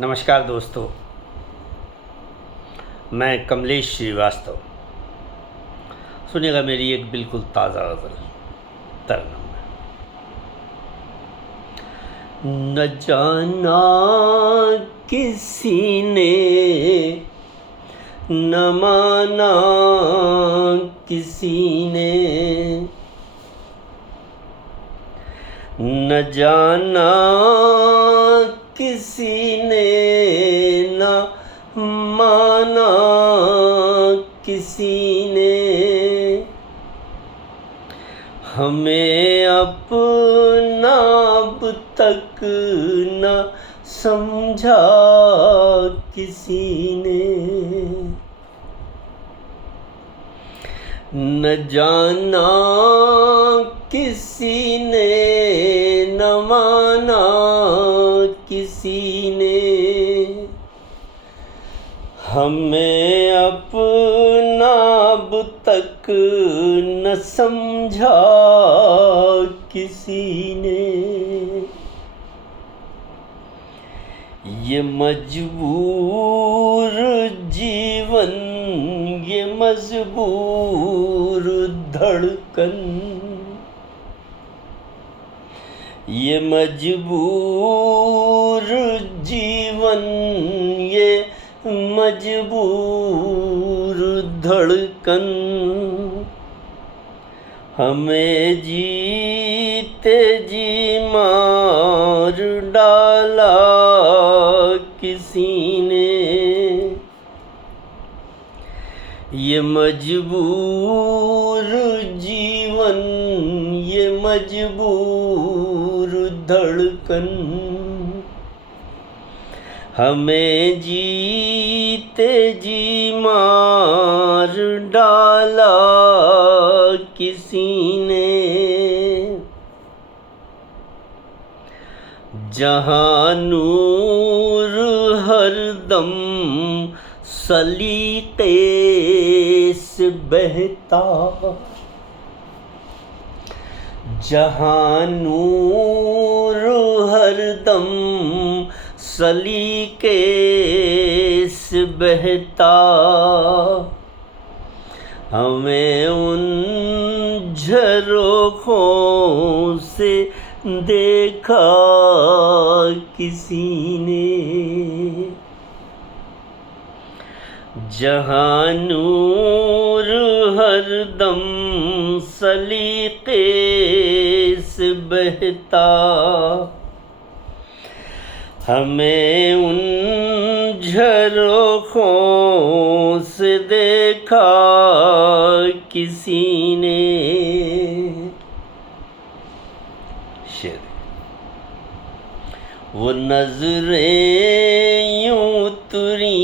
नमस्कार दोस्तों, मैं कमलेश श्रीवास्तव। सुनिएगा मेरी एक बिल्कुल ताज़ा गज़ल तरन्नुम में। न जाना किसी ने, न माना किसी ने, न जाना किसी ने, न माना किसी ने, हमें अपना अब तक न समझा किसी ने। न जाना किसी ने, न माना किसी ने, हमें अपना अब तक न समझा किसी ने। ये मजबूर जीवन, ये मजबूर धड़कन, ये मजबूर जीवन, ये मजबूर धड़कन, हमें जीते जी मार डाला किसी ने। ये मजबूर जीवन, ये मजबूर धड़कन, हमें जीते जी मार डाला किसी ने। जहाँ नूर हरदम सलीके से बहता, जहाँ नूर हरदम सलीके से बहता, हमें उन झरोखों से देखा किसी ने। जहाँ नूर हरदम सलीके से बहता, हमें उन झरोखों से देखा किसी ने। शेर। वो नजरें यूं उतरी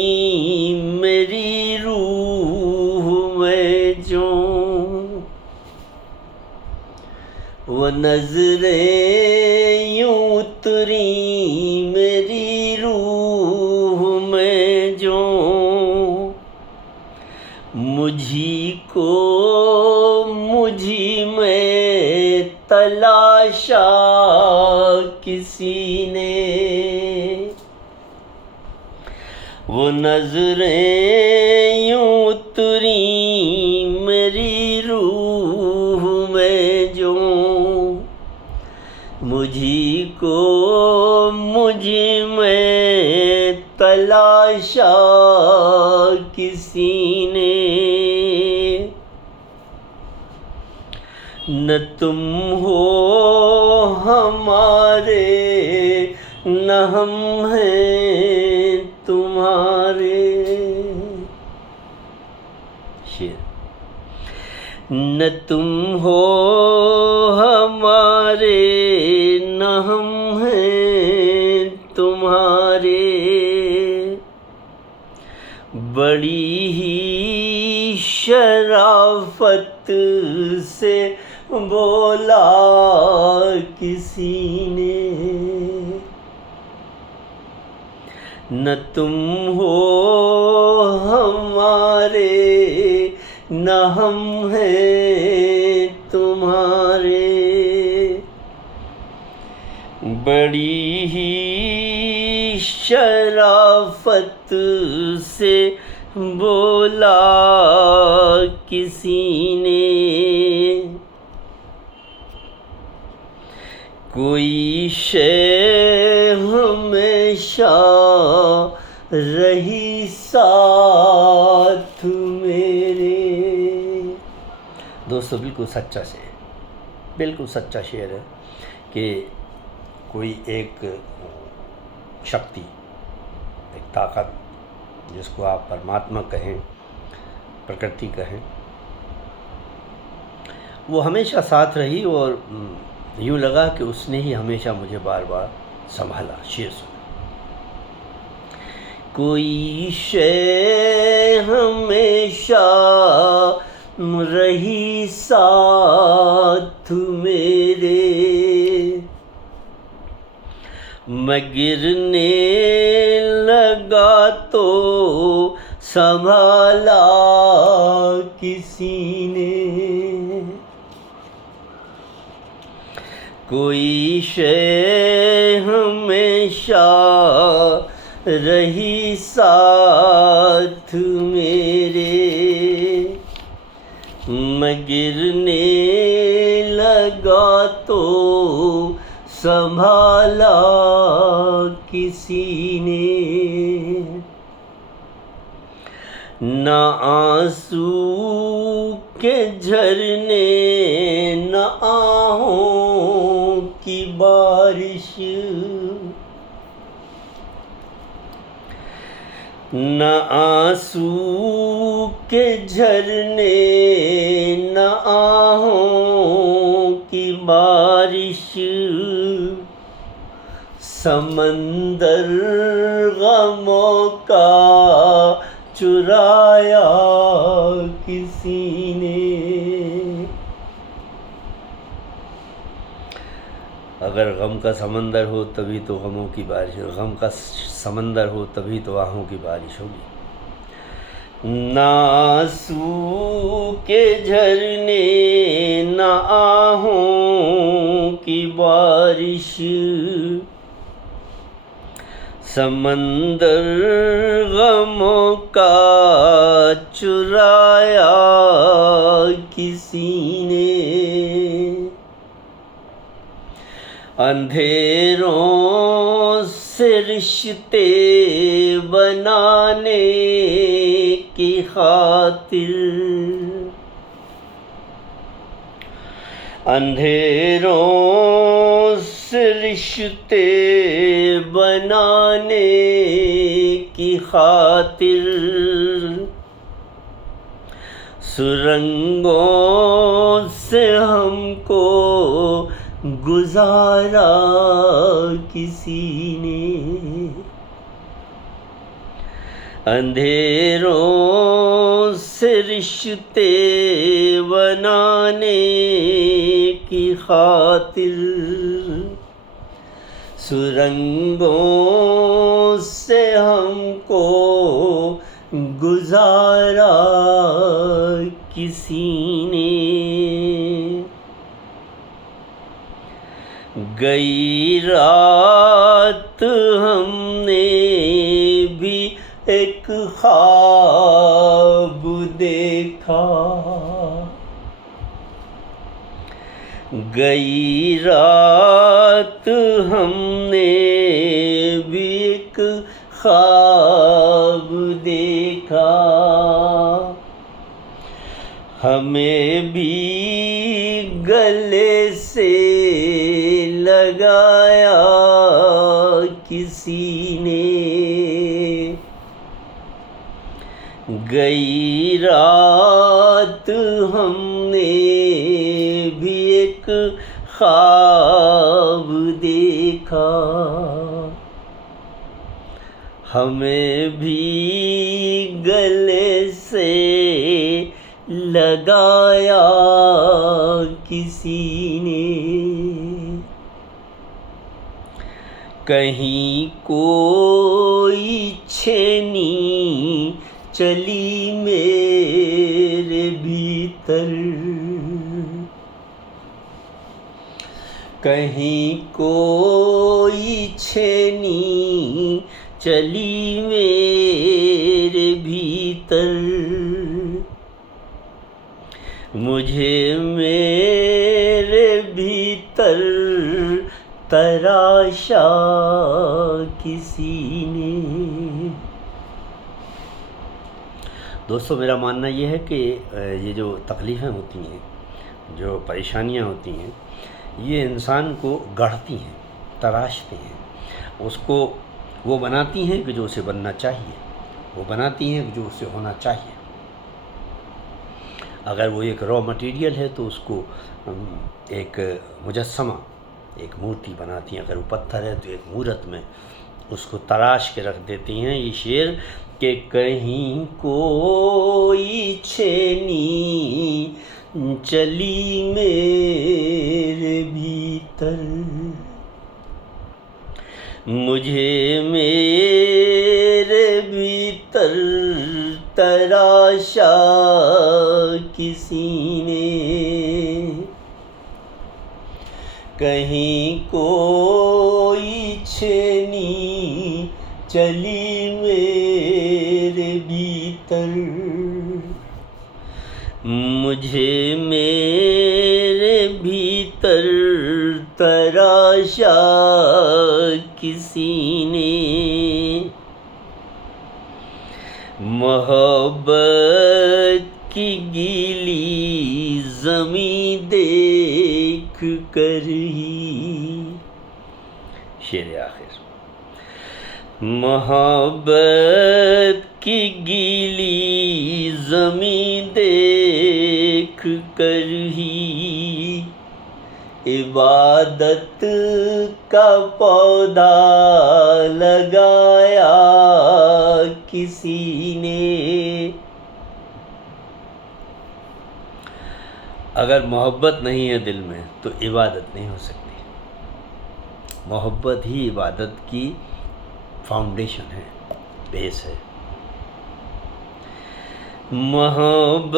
मेरी रूह में जो, वो नजरें यूं उतरी मेरी रूह में जो, मुझी में तलाशा किसी ने। वो नजरें यूं उतरी मेरी रूह में जो, मुझी में तलाशा किसी ने। न तुम हो हमारे, न हम हैं तुम्हारे। शेर। न तुम हो हमारे, न हम हैं तुम्हारे, बड़ी ही शराफत से बोला किसी ने। न तुम हो हमारे, न हम हैं तुम्हारे, बड़ी ही शराफत से बोला किसी ने, कोई शय हमेशा रही साथ मेरे। दोस्तों बिल्कुल सच्चा शेर, बिल्कुल सच्चा शेर है कि कोई एक शक्ति, एक ताकत, जिसको आप परमात्मा कहें, प्रकृति कहें, वो हमेशा साथ रही और यूँ लगा कि उसने ही हमेशा मुझे बार बार संभाला। शेर सुना, कोई शय हमेशा रही साथ मेरे, मैं गिरने लगा तो संभाला किसी ने, कोई शय हमेशा रही साथ मेरे, मैं गिरने लगा तो संभाला किसी ने, न आंसू के झरने न आहों की बारिश, न आंसू के झरने न आहों की बारिश, समंदर गमों का चुराया किसी ने। अगर गम का समंदर हो तभी तो गमों की बारिश, गम का समंदर हो तभी तो आहों की बारिश होगी। ना आंसू के झरने न आहों की बारिश, समंदर गमों का चुराया किसी ने, अंधेरों से रिश्ते बनाने की खातिर, अंधेरों से रिश्ते बनाने की खातिर, सुरंगों से हमको गुजारा किसी ने, अंधेरों से रिश्ते बनाने की खातिर, सुरंगों से हमको गुजारा किसी ने, गई रात हमने भी एक ख्वाब देखा, गई रात हमने भी एक ख्वाब देखा, हमें भी गले से लगाया किसी ने, गई रात हमने भी एक ख्वाब देखा, हमें भी गले से लगाया किसी ने, कहीं कोई छेनी चली मेरे भीतर, कहीं कोई छेनी चली मेरे भीतर, मुझे मेरे भीतर तराशा किसी ने। दोस्तों, मेरा मानना ये है कि ये जो तकलीफ़ें होती हैं, जो परेशानियां होती हैं, ये इंसान को गढ़ती हैं, तराशती हैं, उसको वो बनाती हैं कि जो उसे बनना चाहिए, वो बनाती हैं कि जो उसे होना चाहिए। अगर वो एक रॉ मटेरियल है तो उसको एक मुजस्समा, एक मूर्ति बनाती हैं। अगर वो पत्थर है तो एक मूरत में उसको तराश के रख देती हैं। ये शेर कि कहीं कोई छेनी चली मेरे भीतर, मुझे मेरे भीतर तराशा किसी ने। कहीं कोई छेनी चली मेरे भीतर, मुझे मेरे भीतर तराशा किसी ने। मोहब्बत की गीली ज़मीं देख कर ही, शेर आखिर, मोहब्बत की गीली ज़मीं देख कर ही, इबादत का पौधा लगाया किसी ने। अगर मोहब्बत नहीं है दिल में तो इबादत नहीं हो सकती। मोहब्बत ही इबादत की फाउंडेशन है, बेस है। मोहब्बत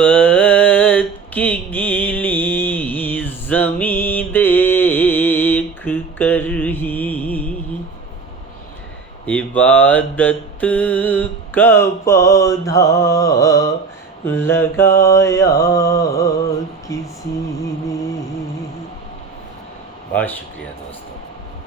की गीली ज़मीं देख कर ही, इबादत का पौधा लगाया किसी ने। बहुत शुक्रिया दोस्त।